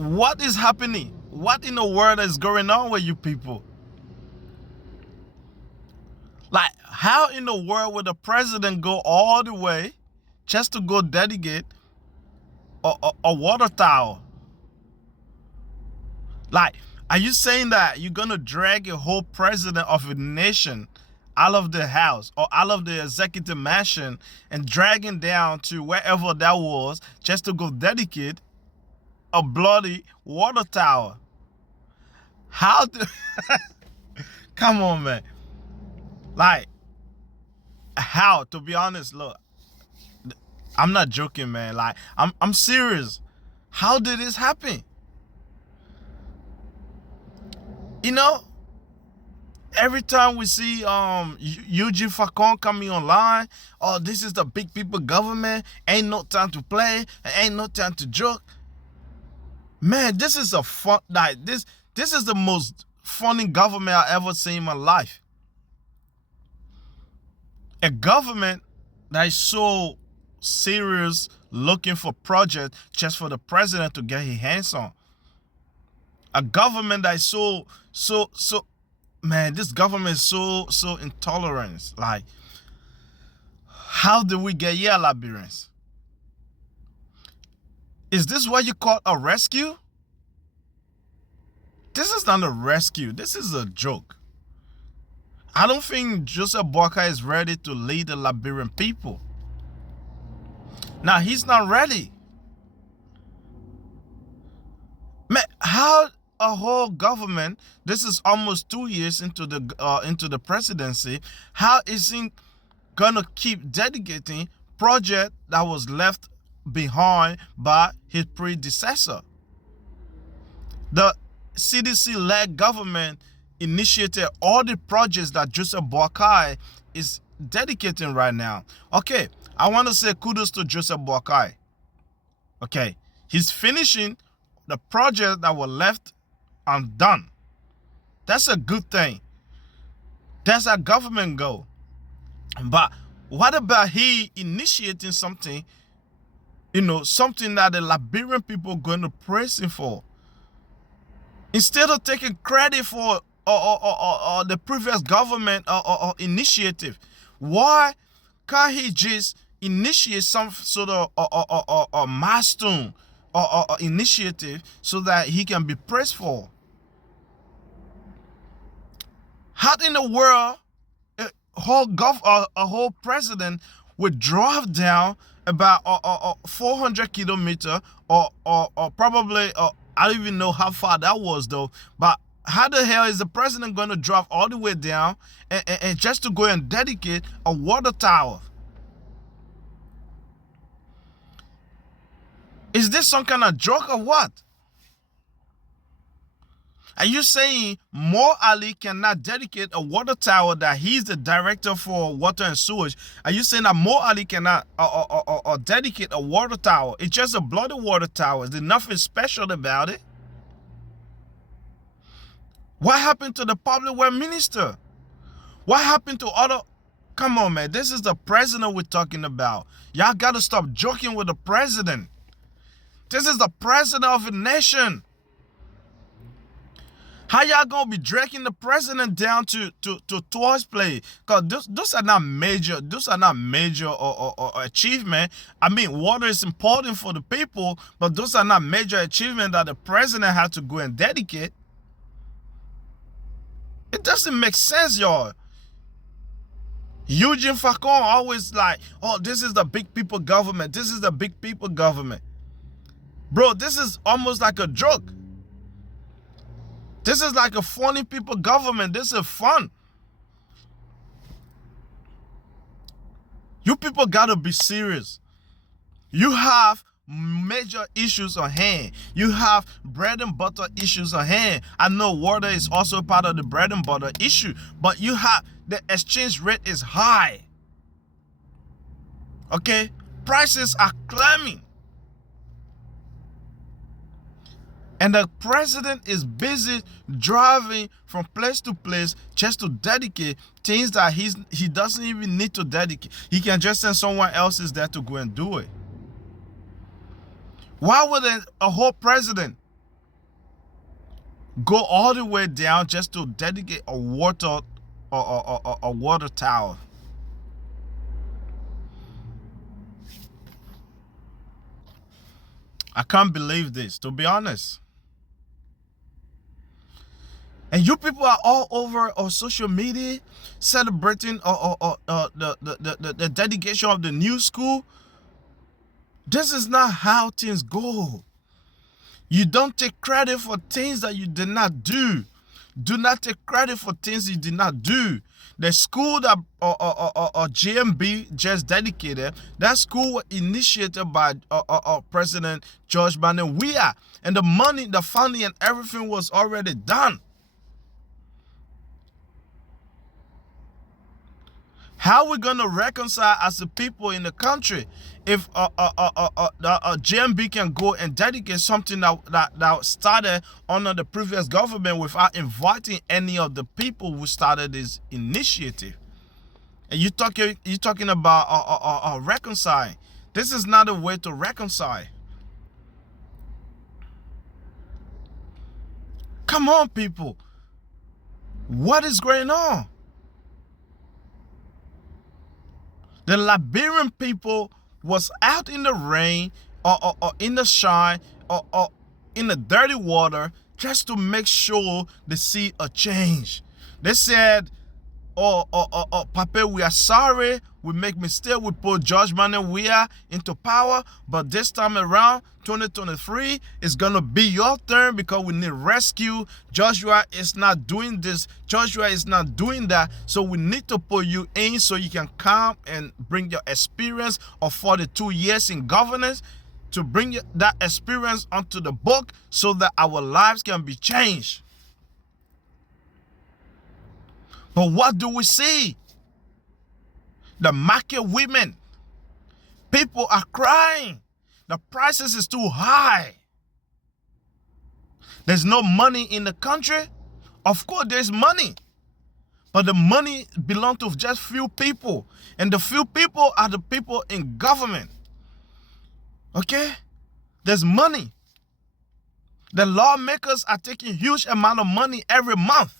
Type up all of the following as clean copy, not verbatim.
What is happening? What in the world is going on with you people? Like, how in the world would the president go all the way just to go dedicate a water tower? Like, are you saying that you're going to drag a whole president of a nation out of the house or out of the executive mansion and drag him down to wherever that was just to go dedicate a bloody water tower? How do... Come on, man. Like, how? To be honest, look, I'm not joking, man. Like, I'm serious. How did this happen? You know, every time we see Eugene Facon coming online, oh, this is the big people government, ain't no time to play, ain't no time to joke. Man, this is a fun, like, this is the most funny government I ever seen in my life. A government that is so serious looking for projects just for the president to get his hands on. A government that is so man, this government is so intolerant. Like, how did we get here, Liberians? Is this what you call a rescue? This is not a rescue. This is a joke. I don't think Joseph Boakai is ready to lead the Liberian people. Now, he's not ready. Man, how a whole government, this is almost 2 years into the presidency, how is he gonna keep dedicating project that was left behind by his predecessor? The CDC-led government initiated all the projects that Joseph Boakai is dedicating right now. Okay, I want to say kudos to Joseph Boakai. Okay, he's finishing the project that were left undone. That's a good thing. That's how government go. But what about he initiating something, you know, something that the Liberian people are going to praise him for? Instead of taking credit for the previous government or initiative, why can't he just initiate some sort of a milestone or initiative so that he can be praised for? How in the world a whole president would drive down about 400 kilometers or probably I don't even know how far that was though, but how the hell is the president going to drive all the way down and just to go and dedicate a water tower? Is this some kind of joke or what? Are you saying Mo Ali cannot dedicate a water tower that he's the director for water and sewage? Are you saying that Mo Ali cannot dedicate a water tower? It's just a bloody water tower. There's nothing special about it. What happened to the public works minister? What happened to other... Come on, man. This is the president we're talking about. Y'all got to stop joking with the president. This is the president of a nation. How y'all gonna be dragging the president down to toys play? Because those are not major. Those are not major or achievement. I mean, water is important for the people, but those are not major achievement that the president had to go and dedicate. It doesn't make sense, y'all. Eugene Facon always like, oh, this is the big people government. This is the big people government. Bro, this is almost like a joke. This is like a funny people government. This is fun. You people gotta be serious. You have major issues on hand. You have bread and butter issues on hand. I know water is also part of the bread and butter issue, but you have the exchange rate is high. Okay? Prices are climbing. And the president is busy driving from place to place just to dedicate things that he doesn't even need to dedicate. He can just send someone else there to go and do it. Why would a whole president go all the way down just to dedicate a water tower. I can't believe this, to be honest. And you people are all over on social media celebrating the dedication of the new school. This is not how things go. You don't take credit for things that you did not do. Do not take credit for things you did not do. The school that GMB just dedicated, that school was initiated by President George Manuel Weah. And the money, the funding and everything was already done. How are we going to reconcile as a people in the country if GMB can go and dedicate something that started under the previous government without inviting any of the people who started this initiative? And you're talking about reconciling. This is not a way to reconcile. Come on, people. What is going on? The Liberian people was out in the rain or in the shine or in the dirty water just to make sure they see a change. They said, Papa, we are sorry. We make mistake. We put George Manuel Weah into power. But this time around, 2023, is going to be your turn because we need rescue. Joshua is not doing this. Joshua is not doing that. So we need to put you in so you can come and bring your experience of 42 years in governance to bring that experience onto the book so that our lives can be changed. But what do we see? The market women. People are crying. The prices is too high. There's no money in the country. Of course, there's money. But the money belongs to just few people. And the few people are the people in government. Okay? There's money. The lawmakers are taking huge amount of money every month.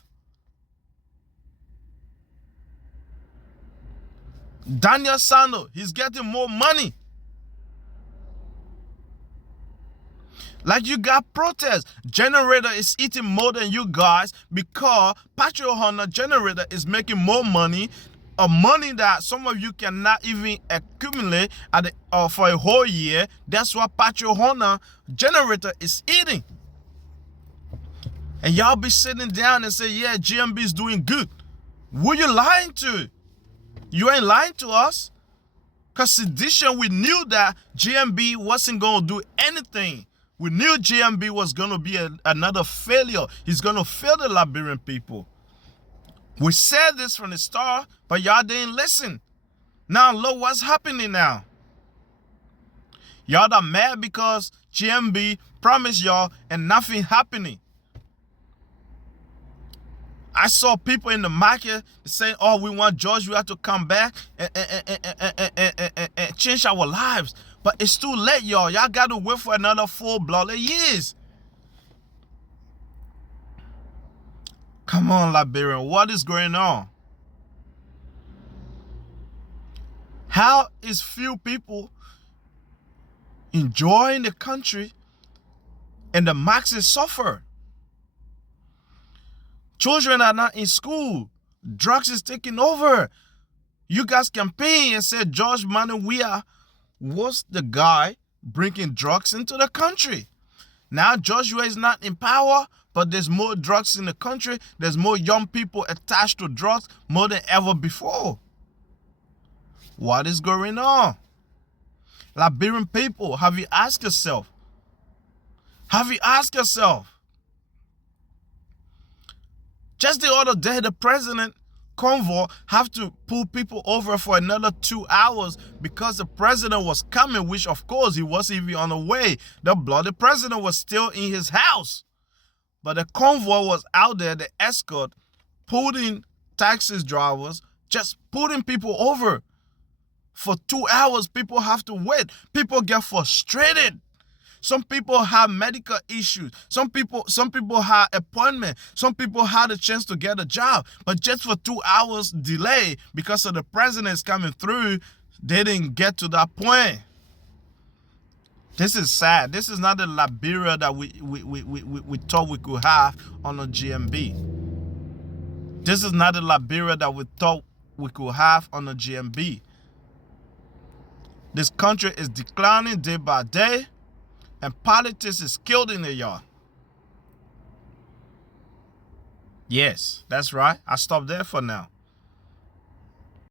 Daniel Sando, he's getting more money. Like you got protests. Generator is eating more than you guys because Patriot Honda generator is making more money. A money that some of you cannot even accumulate for a whole year. That's what Patriot Honda generator is eating. And y'all be sitting down and say, yeah, GMB is doing good. Who you lying to? You ain't lying to us. Because sedition, we knew that GMB wasn't going to do anything. We knew GMB was going to be another failure. He's going to fail the Liberian people. We said this from the start, but y'all didn't listen. Now look what's happening now. Y'all are mad because GMB promised y'all and nothing happening. I saw people in the market saying, oh, we want George Weah to come back and change our lives. But it's too late, y'all. Y'all got to wait for another full-blooded years. Come on, Liberian. What is going on? How is few people enjoying the country and the masses suffer? Children are not in school. Drugs is taking over. You guys campaign and said George Manuel Weah was the guy bringing drugs into the country. Now Joshua is not in power, but there's more drugs in the country. There's more young people attached to drugs more than ever before. What is going on? Liberian people, have you asked yourself? Have you asked yourself? Just the other day, the president convoy have to pull people over for another 2 hours because the president was coming, which of course he wasn't even on the way. The bloody president was still in his house. But the convoy was out there, the escort, pulling taxi drivers, just pulling people over. For 2 hours, people have to wait. People get frustrated. Some people have medical issues. Some people have appointment. Some people had a chance to get a job, but just for 2 hours delay because of the president's coming through, they didn't get to that point. This is sad. This is not the Liberia that we thought we could have on a GMB. This is not the Liberia that we thought we could have on a GMB. This country is declining day by day, and politics is killed in the yard. Yes, that's right. I stop there for now.